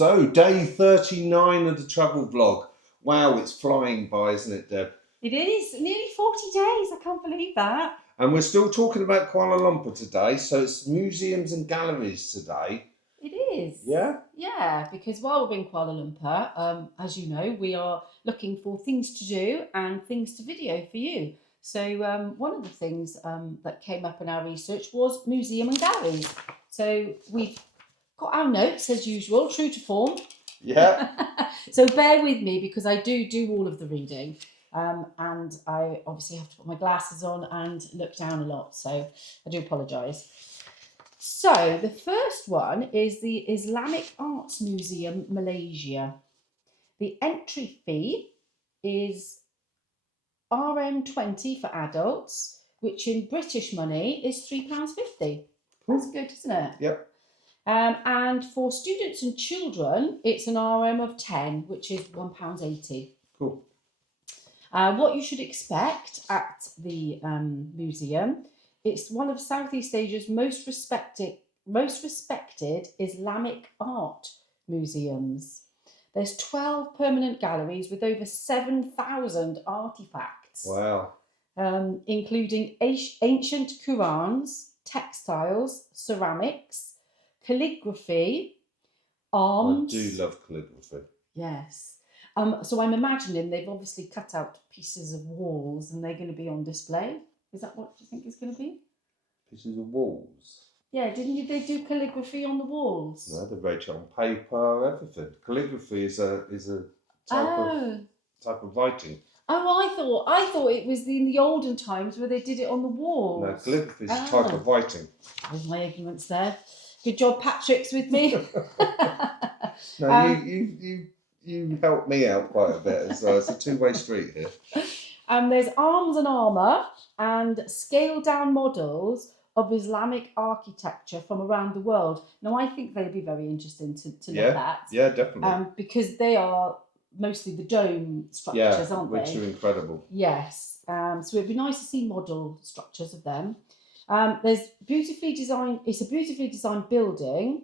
So, day 39 of the travel vlog. Wow, it's flying by, isn't it, Deb? It is. Nearly 40 days. I can't believe that. And we're still talking about Kuala Lumpur today, so it's museums and galleries today. It is. Yeah? Yeah, because while we're in Kuala Lumpur, as you know, we are looking for things to do and things to video for you. So one of the things that came up in our research was museum and galleries. So we've got our notes as usual, true to form. Yeah. So bear with me because I do all of the reading. And I obviously have to put my glasses on and look down a lot. So I do apologise. So the first one is the Islamic Arts Museum Malaysia. The entry fee is RM20 for adults, which in British money is £3.50. That's good, isn't it? Yep. And for students and children, it's an RM of 10, which is £1.80. Cool. What you should expect at the museum, it's one of Southeast Asia's most respected Islamic art museums. There's 12 permanent galleries with over 7,000 artifacts. Wow. Including ancient Qurans, textiles, ceramics, calligraphy, arms. I do love calligraphy. Yes. So I'm imagining they've obviously cut out pieces of walls and they're going to be on display. Is that what you think it's going to be? Pieces of walls? Yeah, didn't they do calligraphy on the walls? No, they wrote it on paper, everything. Calligraphy is a type of writing. Oh, I thought it was in the olden times where they did it on the walls. No, calligraphy is a type of writing. There's my ignorance there. Good job, Patrick's with me. No, you helped me out quite a bit as well. It's a two-way street here. There's arms and armour and scaled-down models of Islamic architecture from around the world. Now, I think they'd be very interesting to look at. Yeah, definitely. Because they are mostly the dome structures, aren't they? Which are incredible. Yes. So it'd be nice to see model structures of them. It's a beautifully designed building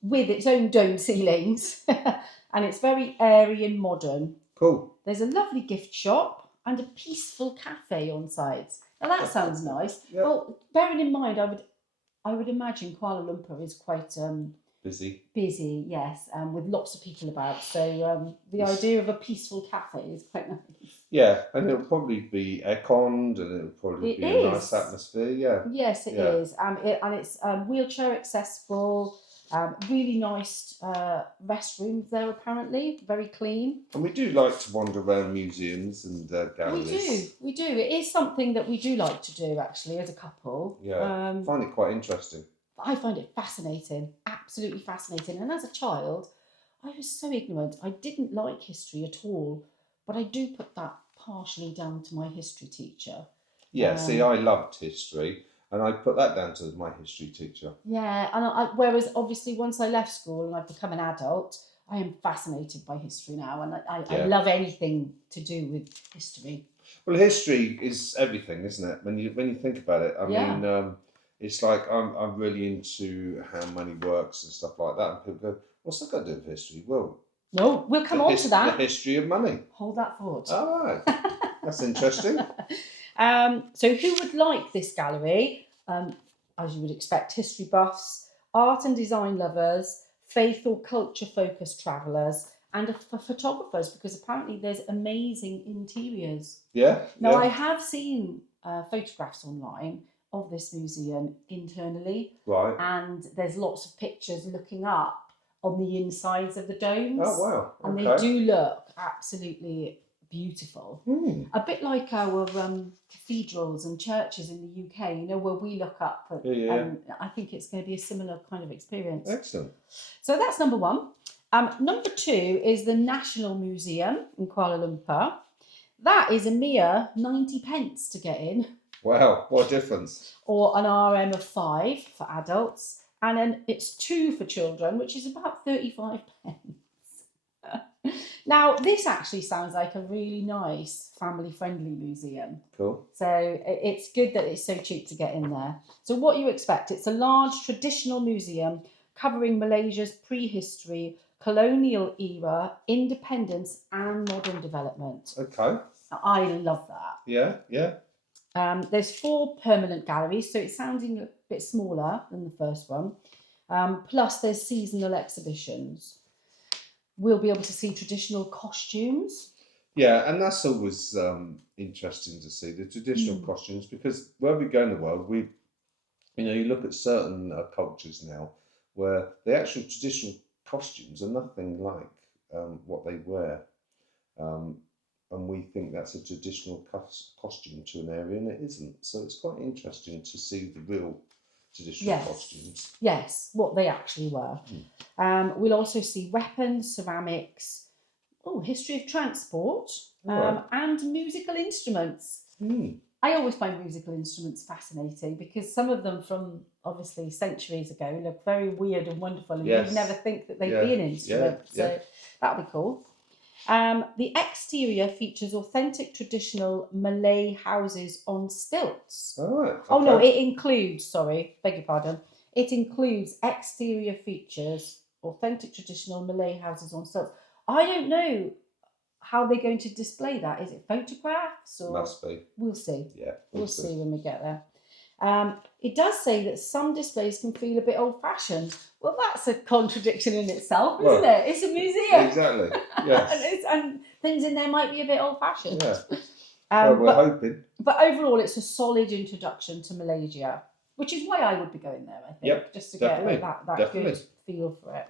with its own dome ceilings. And it's very airy and modern. Cool. There's a lovely gift shop and a peaceful cafe on site. Now that sounds nice. Yep. Well, bearing in mind, I would imagine Kuala Lumpur is quite busy. Busy, yes, with lots of people about. So the idea of a peaceful cafe is quite nice. Yeah, and it'll probably be air-conned and it'll probably be a nice atmosphere. Yeah. Yes, it is. It's wheelchair accessible. Really nice restrooms there, apparently. Very clean. And we do like to wander around museums and galleries. We do. It is something that we do like to do, actually, as a couple. Yeah, I find it quite interesting. I find it fascinating, absolutely fascinating. And as a child, I was so ignorant. I didn't like history at all. But I do put that partially down to my history teacher. Yeah, see, I loved history. And I put that down to my history teacher. Yeah, and whereas obviously once I left school and I've become an adult, I am fascinated by history now, and I love anything to do with history. Well, history is everything, isn't it? When you think about it, I mean, it's like I'm really into how money works and stuff like that, and people go, "What's that got to do with history?" Well, no, we'll come on to that. The history of money. Hold that thought. All right, that's interesting. So who would like this gallery? As you would expect, history buffs, art and design lovers, faith or culture-focused travellers, and for photographers, because apparently there's amazing interiors. Yeah. Now, I have seen photographs online of this museum internally. Right. And there's lots of pictures looking up on the insides of the domes. Oh, wow. And they do look absolutely beautiful. A bit like our cathedrals and churches in the UK, you know, where we look up. And I think it's going to be a similar kind of experience. Excellent. So that's number one. Number two is the National Museum in Kuala Lumpur. That is a mere 90 pence to get in. Wow, what a difference. Or an RM of 5 for adults. And then it's 2 for children, which is about 35 pence. Now, this actually sounds like a really nice family-friendly museum. Cool. So it's good that it's so cheap to get in there. So what you expect, it's a large traditional museum covering Malaysia's prehistory, colonial era, independence, and modern development. Okay. I love that. Yeah, yeah. There's 4 permanent galleries, so it's sounding a bit smaller than the first one. Plus, there's seasonal exhibitions. We'll be able to see traditional costumes. Yeah, and that's always interesting to see the traditional costumes, because where we go in the world, you look at certain cultures now where the actual traditional costumes are nothing like what they wear. Um, and we think that's a traditional costume to an area, and it isn't. So it's quite interesting to see the real traditional costumes. Yes, what they actually were. We'll also see weapons, ceramics, history of transport, and musical instruments. I always find musical instruments fascinating because some of them from obviously centuries ago look very weird and wonderful, and you'd never think that they'd be an instrument. So that'll be cool. The exterior features authentic traditional Malay houses on stilts. Oh, right. Okay. Oh no, it includes, beg your pardon, it includes exterior features, authentic traditional Malay houses on stilts. I don't know how they're going to display that. Is it photographs or? Must be. We'll see. Yeah, we'll see when we get there. It does say that some displays can feel a bit old-fashioned. Well, that's a contradiction in itself, isn't it? It's a museum. Exactly. Yes. and things in there might be a bit old-fashioned. Yeah. We're hoping. But overall, it's a solid introduction to Malaysia, which is why I would be going there, I think, just to get that good feel for it.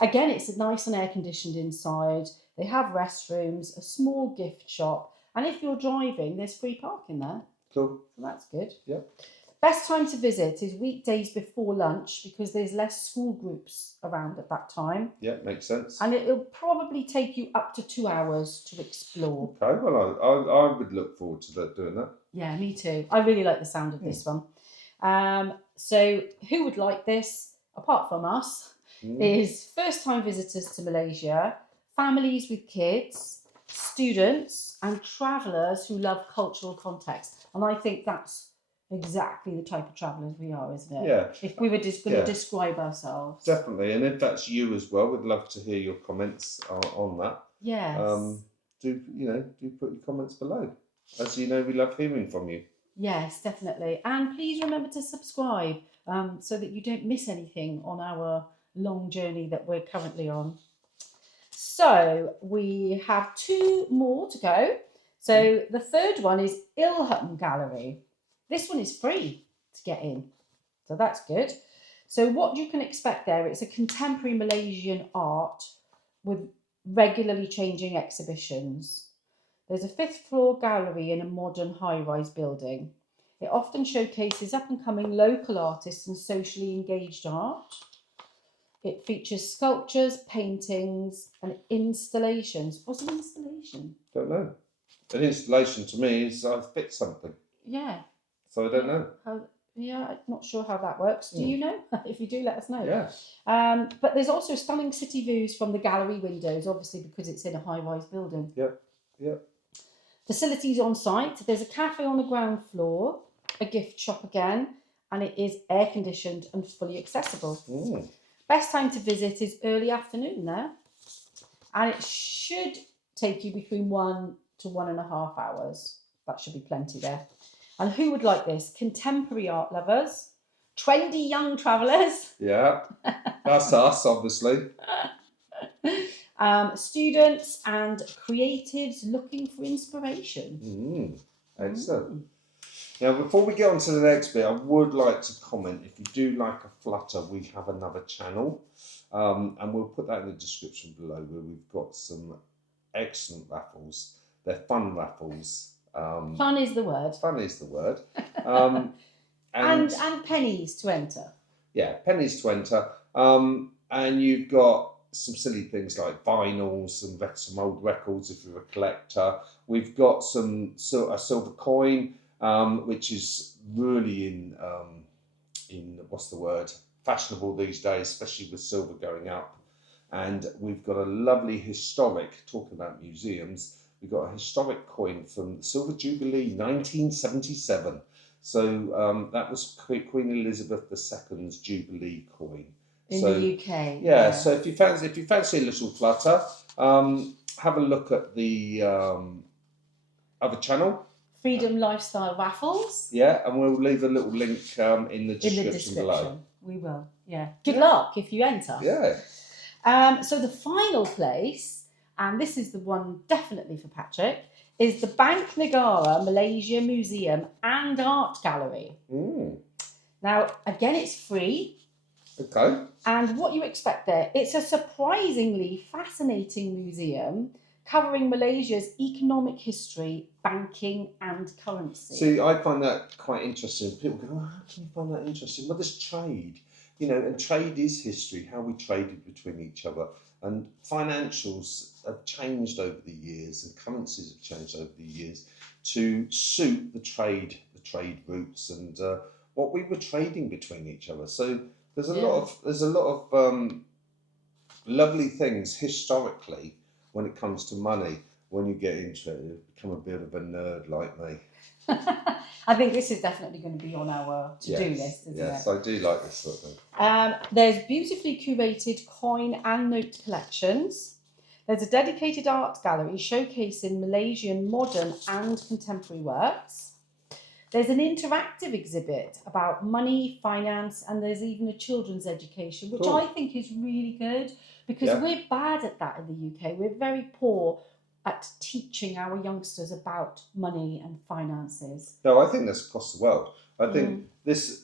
Again, it's nice and air-conditioned inside. They have restrooms, a small gift shop, and if you're driving, there's free parking there. Cool. So that's good. Yep. Best time to visit is weekdays before lunch because there's less school groups around at that time. Yeah, makes sense. And it'll probably take you up to 2 hours to explore. Okay, well, I would look forward to doing that. Yeah, me too. I really like the sound of this one. So who would like this, apart from us, is first-time visitors to Malaysia, families with kids, students, and travellers who love cultural context. And I think that's exactly the type of travellers we are, isn't it? Yeah. If we were just going to describe ourselves. Definitely. And if that's you as well, we'd love to hear your comments on that. Yes. Do put your comments below. As you know, we love hearing from you. Yes, definitely. And please remember to subscribe so that you don't miss anything on our long journey that we're currently on. So we have 2 more to go. So the third one is Ilham Gallery. This one is free to get in. So that's good. So what you can expect there, it's a contemporary Malaysian art with regularly changing exhibitions. There's a 5th floor gallery in a modern high-rise building. It often showcases up-and-coming local artists and socially engaged art. It features sculptures, paintings, and installations. What's an installation? Don't know. An installation to me is I fit something. Yeah. So I don't know. I'm not sure how that works. Do you know? If you do, let us know. Yeah. But there's also stunning city views from the gallery windows, obviously because it's in a high-rise building. Yep. Facilities on site. There's a cafe on the ground floor, a gift shop again, and it is air-conditioned and fully accessible. Best time to visit is early afternoon there. And it should take you between 1 to 1.5 hours. That should be plenty there. And who would like this? Contemporary art lovers, trendy young travellers. Yeah, that's us, obviously. Students and creatives looking for inspiration. Excellent. Now, before we get on to the next bit, I would like to comment, if you do like a flutter, we have another channel. And we'll put that in the description below, where we've got some excellent raffles. They're fun raffles. Fun is the word. Fun is the word. And pennies to enter. Yeah, pennies to enter. And you've got some silly things like vinyls and some old records if you're a collector. We've got a silver coin, which is really in what's the word? Fashionable these days, especially with silver going up. And we've got a lovely historic, talking about museums, we've got a historic coin from the Silver Jubilee 1977. So that was Queen Elizabeth II's Jubilee coin. In the UK. Yeah, so if you fancy a little flutter, have a look at the other channel. Freedom Lifestyle Raffles. Yeah, and we'll leave a little link in the description below. We will, yeah. Good luck if you enter. Yeah. So the final place, and this is the one definitely for Patrick, is the Bank Negara Malaysia Museum and Art Gallery. Now, again, it's free. Okay. And what you expect there, it's a surprisingly fascinating museum covering Malaysia's economic history, banking and currency. See, I find that quite interesting. People go, oh, how can you find that interesting? Well, there's trade, and trade is history, how we traded between each other. And financials have changed over the years and currencies have changed over the years to suit the trade routes and what we were trading between each other. So there's a lot of lovely things historically when it comes to money. When you get into it, you become a bit of a nerd like me. I think this is definitely going to be on our to-do list, isn't it? Yes, I do like this sort of thing. There's beautifully curated coin and note collections. There's a dedicated art gallery showcasing Malaysian modern and contemporary works. There's an interactive exhibit about money, finance, and there's even a children's education, which I think is really good because we're bad at that in the UK. We're very poor at teaching our youngsters about money and finances. No, I think that's across the world. I think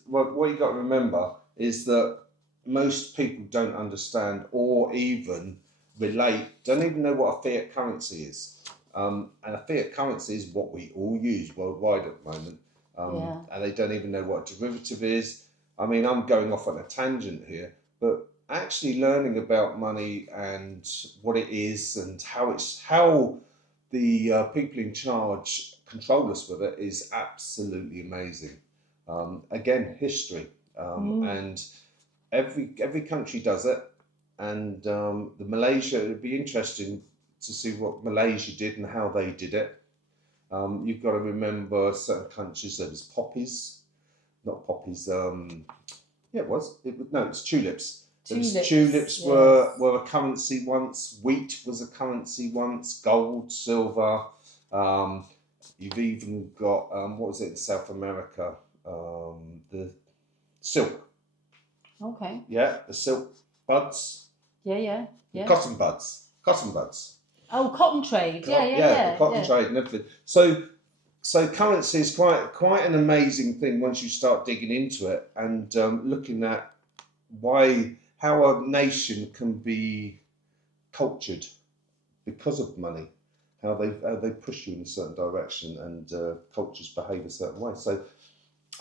what you've got to remember is that most people don't understand or even don't even know what a fiat currency is. And a fiat currency is what we all use worldwide at the moment. And they don't even know what a derivative is. I mean, I'm going off on a tangent here, but actually learning about money and what it is and how the people in charge control us with it is absolutely amazing. Again, history, and every country does it. And the Malaysia, it'd be interesting to see what Malaysia did and how they did it. You've got to remember certain countries, there was poppies, not poppies. It's tulips. Tulips were a currency once. Wheat was a currency once. Gold, silver. You've even got what was it in South America? The silk. Okay. Yeah, the silk buds. Yeah. Cotton buds. Oh, cotton trade. The cotton trade and everything. So currency is quite an amazing thing once you start digging into it and looking at how a nation can be cultured because of money, how they push you in a certain direction and cultures behave a certain way. So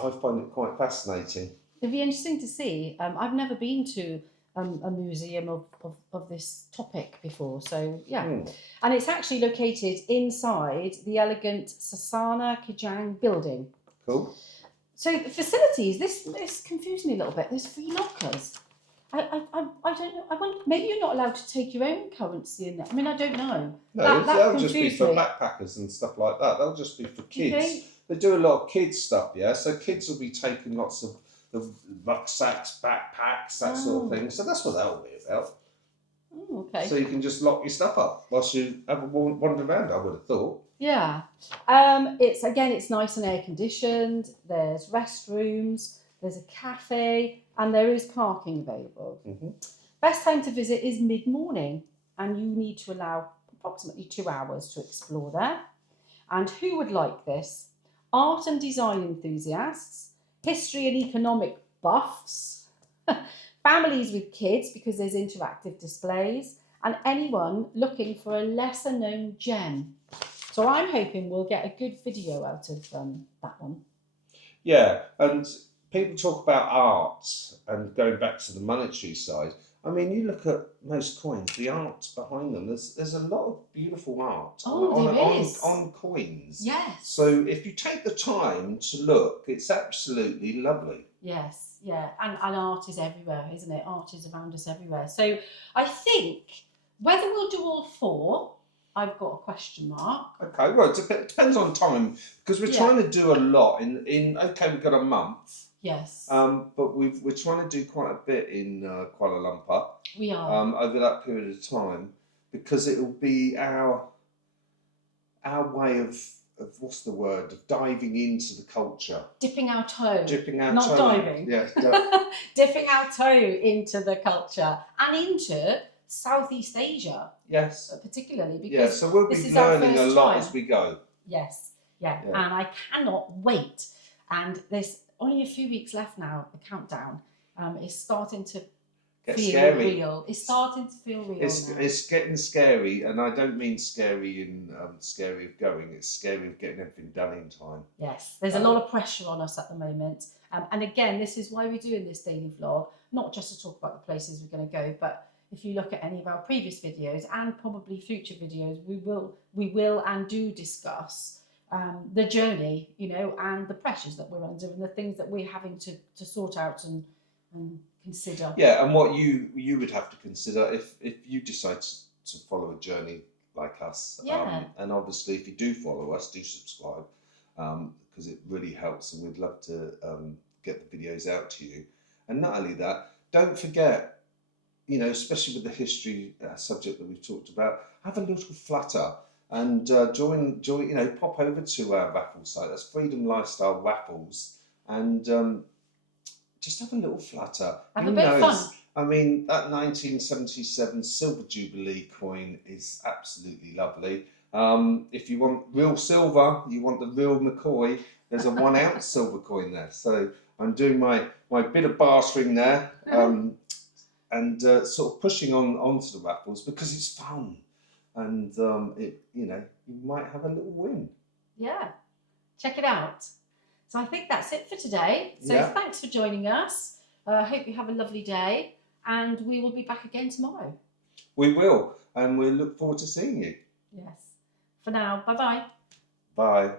I find it quite fascinating. It'd be interesting to see. I've never been to a museum of this topic before, so and it's actually located inside the elegant Sasana Kijang building. Cool. So the facilities, this confused me a little bit. There's free lockers. I don't know. I wonder, maybe you're not allowed to take your own currency in there. I mean, I don't know. No, that'll just be for backpackers and stuff like that. That'll just be for kids. They do a lot of kids stuff, so kids will be taking lots of the rucksacks, backpacks, that sort of thing. So that's what that'll be about. Oh, okay. So you can just lock your stuff up whilst you have a wander around, I would have thought. Yeah. It's nice and air conditioned. There's restrooms, there's a cafe, and there is parking available. Mm-hmm. Best time to visit is mid-morning, and you need to allow approximately 2 hours to explore there. And who would like this? Art and design enthusiasts, history and economic buffs, families with kids because there's interactive displays, and anyone looking for a lesser known gem. So I'm hoping we'll get a good video out of that one. Yeah, and people talk about art and going back to the monetary side. I mean, you look at most coins, the art behind them, there's a lot of beautiful art on coins. Yes. So if you take the time to look, it's absolutely lovely. Yes, yeah. And art is everywhere, isn't it? Art is around us everywhere. So I think whether we'll do all four, I've got a question mark. Okay, well, it depends on time, because we're trying to do a lot in we've got a month. Yes. But we're trying to do quite a bit in Kuala Lumpur We are. over that period of time, because it will be our way of what's the word, of diving into the culture, Dipping our toe. dipping our Not toe, diving. yeah, Dipping our toe into the culture and into Southeast Asia, yes, particularly yeah. because So we'll this be is our learning a first lot time. as we go. Yes, yeah, Yeah. and I cannot wait. And there's only a few weeks left now. The countdown is starting to Get feel scary. real. It's starting to feel real now. It's getting scary, and I don't mean scary in scary of going. It's scary of getting everything done in time. Yes, there's a lot of pressure on us at the moment. And again, this is why we're doing this daily vlog, not just to talk about the places we're going to go, but if you look at any of our previous videos and probably future videos, we will and do discuss the journey, you know, and the pressures that we're under and the things that we're having to sort out and consider. Yeah, and what you would have to consider if you decide to follow a journey like us. Yeah. And obviously, if you do follow us, do subscribe, because it really helps, and we'd love to get the videos out to you. And not only that, don't forget, you know, especially with the history subject that we've talked about, have a little flutter and join. You know, pop over to our raffle site. That's Freedom Lifestyle Raffles, and just have a little flutter. Have a bit of fun. I mean, that 1977 Silver Jubilee coin is absolutely lovely. If you want real silver, you want the real McCoy, there's a 1 ounce silver coin there. So I'm doing my bit of bartering there, and sort of pushing onto the raffles because it's fun, and it, you know, you might have a little win. Yeah, check it out. So I think that's it for today. So thanks for joining us. I hope you have a lovely day, and we will be back again tomorrow. We will, and we look forward to seeing you. Yes. For now, bye-bye. Bye.